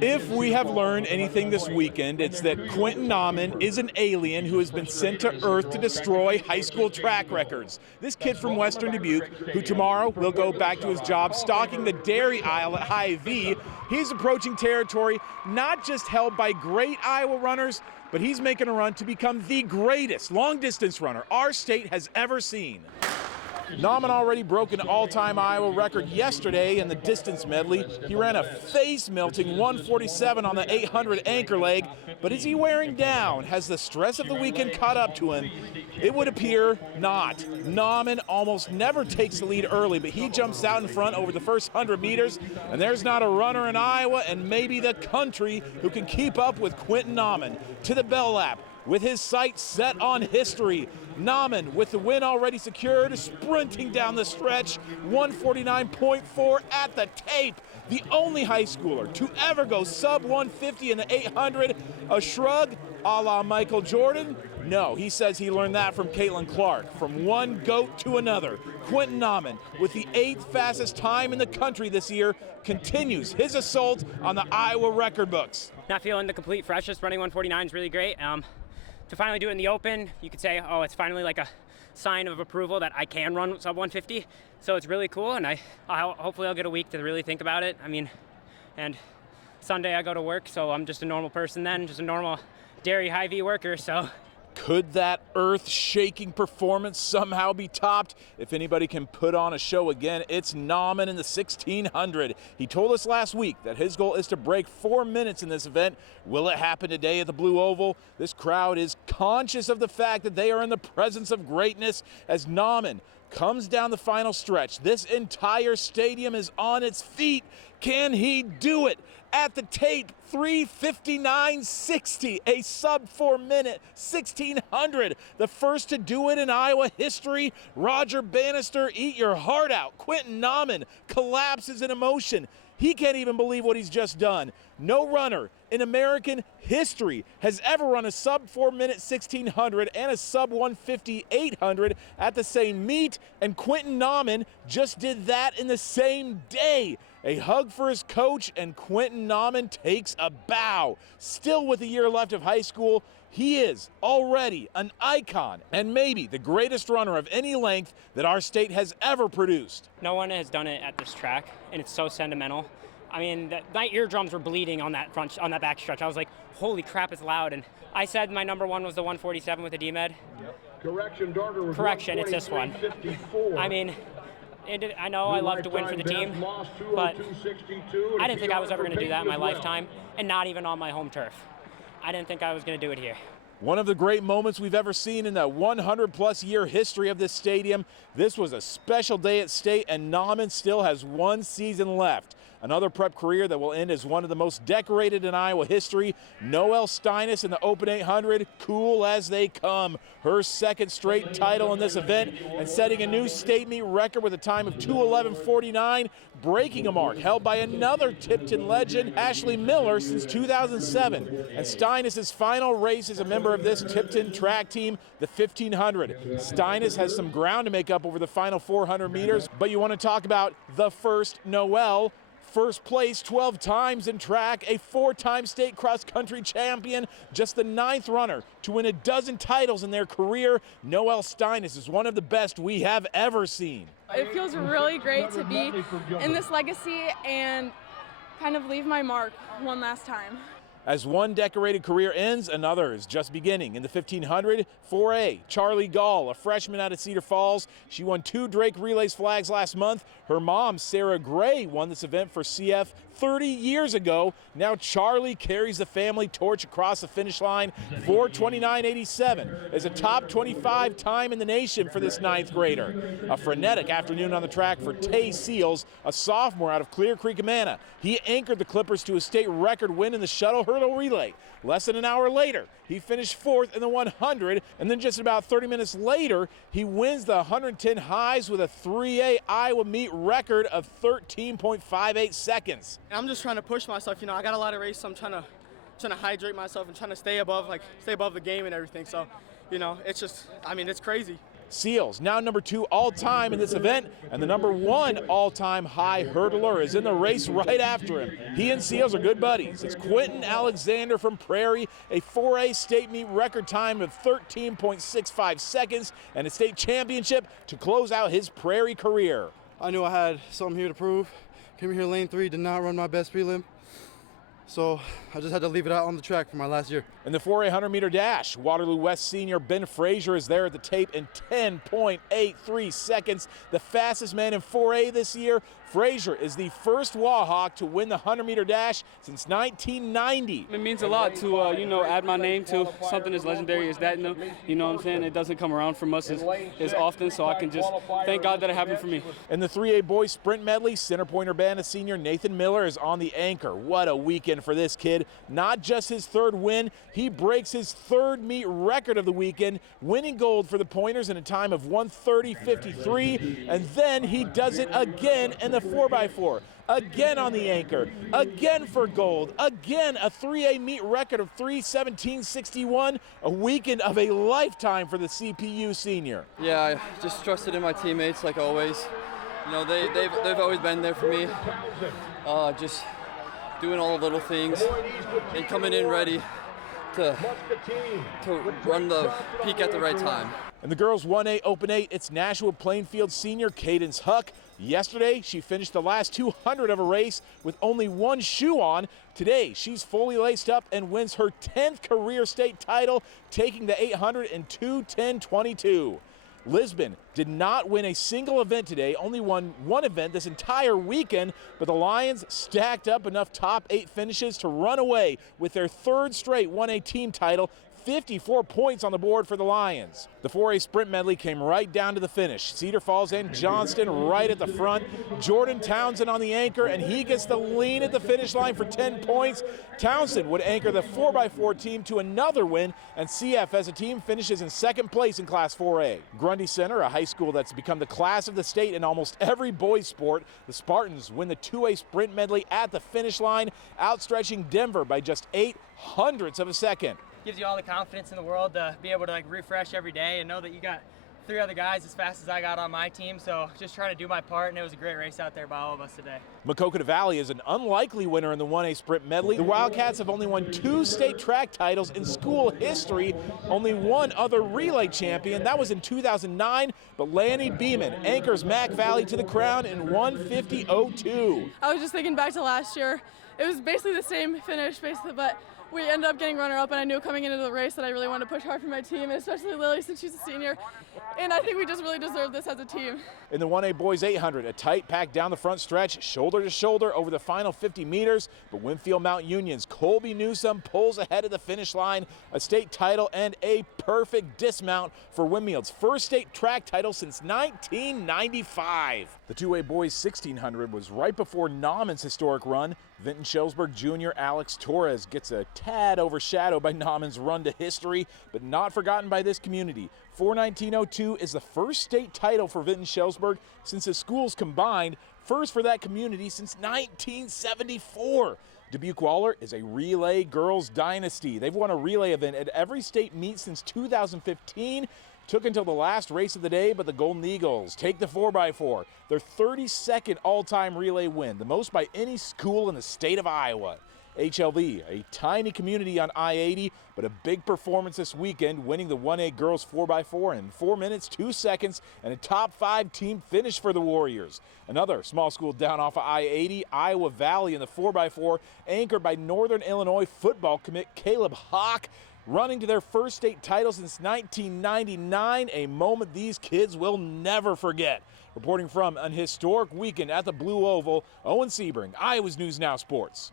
If we have learned anything this weekend, it's that Quinton Nauman is an alien who has been sent to Earth to destroy high school track records. This kid from Western Dubuque, who tomorrow will go back to his job stocking the dairy aisle at Hy-Vee, he's approaching territory not just held by great Iowa runners, but he's making a run to become the greatest long-distance runner our state has ever seen. Nauman already broke an all-time Iowa record yesterday in the distance medley. He ran a face-melting 1:47 on the 800 anchor leg, but is he wearing down? Has the stress of the weekend caught up to him? It would appear not. Nauman almost never takes the lead early, but he jumps out in front over the first 100 meters, and there's not a runner in Iowa and maybe the country who can keep up with Quinton Nauman. To the bell lap, with his sights set on history, Nauman, with the win already secured, sprinting down the stretch, 1:49.4 at the tape. The only high schooler to ever go sub 150 in the 800. A shrug a la Michael Jordan? No, he says he learned that from Caitlin Clark. From one GOAT to another, Quinton Nauman, with the 8th fastest time in the country this year, continues his assault on the Iowa record books. Not feeling the complete freshest. Running 149 is really great. To finally do it in the open, you could say, oh, it's finally like a sign of approval that I can run sub 150. So it's really cool, and hopefully I'll get a week to really think about it. I mean, and Sunday I go to work, so I'm just a normal person then, just a normal dairy Hy-Vee worker, so. Could that earth-shaking performance somehow be topped? If anybody can put on a show again, it's Nauman in the 1600. He told us last week that his goal is to break 4 minutes in this event. Will it happen today at the Blue Oval? This crowd is conscious of the fact that they are in the presence of greatness as Nauman comes down the final stretch. This entire stadium is on its feet. Can he do it? At the tape, 3:59.60, a sub 4 minute 1600. The first to do it in Iowa history. Roger Bannister, eat your heart out. Quinton Nauman collapses in emotion. He can't even believe what he's just done. No runner in American history has ever run a sub 4 minute 1600 and a sub 150 800 at the same meet, and Quinton Nauman just did that in the same day. A hug for his coach, and Quinton Nauman takes a bow. Still with a year left of high school, he is already an icon and maybe the greatest runner of any length that our state has ever produced. No one has done it at this track, and it's so sentimental. I mean, my eardrums were bleeding on that back stretch. I was like, holy crap, it's loud. And I said my number one was the 147 with the D-Med. Correction, it's this one. I mean, I know I love to win for the team, but I didn't think I was ever going to do that in my lifetime, and not even on my home turf. I didn't think I was going to do it here. One of the great moments we've ever seen in the 100-plus year history of this stadium. This was a special day at state, and Nauman still has one season left. Another prep career that will end as one of the most decorated in Iowa history. Noel Steinus in the Open 800, cool as they come. Her second straight title in this event, and setting a new state meet record with a time of 2:11.49, breaking a mark held by another Tipton legend, Ashley Miller, since 2007. And Steinus' final race as a member of this Tipton track team, the 1500. Steinus has some ground to make up over the final 400 meters, but you want to talk about the first Noel. First place 12 times in track, a 4-time state cross-country champion, just the 9th runner to win a dozen titles in their career. Noel Steinus is one of the best we have ever seen. It feels really great to be in this legacy and kind of leave my mark one last time. As one decorated career ends, another is just beginning. In the 1500, 4A, Charlie Gall, a freshman out of Cedar Falls. She won 2 Drake Relays flags last month. Her mom, Sarah Gray, won this event for CF 30 years ago. Now Charlie carries the family torch across the finish line. 4:29.87 is a top 25 time in the nation for this 9th grader. A frenetic afternoon on the track for Tay Seals, a sophomore out of Clear Creek, Amana. He anchored the Clippers to a state record win in the shuttle hurdle relay. Less than an hour later, he finished 4th in the 100, and then just about 30 minutes later, he wins the 110 highs with a 3A Iowa meet record of 13.58 seconds. I'm just trying to push myself. You know, I got a lot of races. I'm trying to hydrate myself and trying to stay above the game and everything. So, you know, it's just, I mean, it's crazy. Seals, now number 2 all-time in this event, and the number 1 all-time high hurdler is in the race right after him. He and Seals are good buddies. It's Quentin Alexander from Prairie, a 4A state meet record time of 13.65 seconds, and a state championship to close out his Prairie career. I knew I had something here to prove. Came here lane 3, did not run my best prelim. So I just had to leave it out on the track for my last year. In the 4A 100-meter dash, Waterloo West senior Ben Frazier is there at the tape in 10.83 seconds. The fastest man in 4A this year. Frazier is the first Wahawk to win the 100-meter dash since 1990. It means a lot to, add my name to something as legendary as that. You know what I'm saying? It doesn't come around from us as often, so I can just thank God that it happened for me. In the 3A boys sprint medley, center point Urbana senior Nathan Miller is on the anchor. What a weekend for this kid. Not just his 3rd win, he breaks his 3rd meet record of the weekend, winning gold for the Pointers in a time of 1:30.53, and then he does it again in the 4x4. Again on the anchor, again for gold, again a 3A meet record of 3:17.61, a weekend of a lifetime for the CPU senior. Yeah, I just trusted in my teammates like always. They've always been there for me. Just doing all the little things and coming in ready to run the peak at the right time. In the girls 1A Open 8, it's Nashua Plainfield senior Cadence Huck. Yesterday, she finished the last 200 of a race with only 1 shoe on. Today, she's fully laced up and wins her 10th career state title, taking the 800 in 2:10.22. Lisbon did not win a single event today, only won 1 event this entire weekend, but the Lions stacked up enough top 8 finishes to run away with their 3rd straight 1A team title. 54 points on the board for the Lions. The 4A sprint medley came right down to the finish. Cedar Falls and Johnston right at the front. Jordan Townsend on the anchor, and he gets the lean at the finish line for 10 points. Townsend would anchor the 4x4 team to another win, and CF as a team finishes in 2nd place in Class 4A. Grundy Center, a high school that's become the class of the state in almost every boys sport, the Spartans win the 2A sprint medley at the finish line, outstretching Denver by just 0.08 of a second. Gives you all the confidence in the world to be able to refresh every day and know that you got 3 other guys as fast as I got on my team. So just trying to do my part, and it was a great race out there by all of us today. Maquoketa Valley is an unlikely winner in the 1A sprint medley. The Wildcats have only won 2 state track titles in school history, only 1 other relay champion. That was in 2009, but Lanny Beeman anchors Mac Valley to the crown in 1:50.02. I was just thinking back to last year. It was basically the same finish, but we ended up getting runner-up, and I knew coming into the race that I really wanted to push hard for my team, especially Lily since she's a senior. And I think we just really deserve this as a team. In the 1A boys 800, a tight pack down the front stretch, shoulder to shoulder over the final 50 meters, but Winfield Mount Union's Colby Newsome pulls ahead of the finish line, a state title and a perfect dismount for Windmill's first state track title since 1995. The 2A boys 1600 was right before Nauman's historic run. Vinton Shellsburg Jr. Alex Torres gets a tad overshadowed by Nauman's run to history, but not forgotten by this community. 4:19.02 is the first state title for Vinton Shellsburg since the schools combined, first for that community since 1974. Dubuque Waller is a relay girls dynasty. They've won a relay event at every state meet since 2015. Took until the last race of the day, but the Golden Eagles take the 4x4. Their 32nd all-time relay win, the most by any school in the state of Iowa. HLV, a tiny community on I-80, but a big performance this weekend, winning the 1A girls 4x4 in 4 minutes, 2 seconds, and a top 5 team finish for the Warriors. Another small school down off of I-80, Iowa Valley in the 4x4, anchored by Northern Illinois football commit Caleb Hawk, running to their first state title since 1999, a moment these kids will never forget. Reporting from an historic weekend at the Blue Oval, Owen Sebring, Iowa's News Now Sports.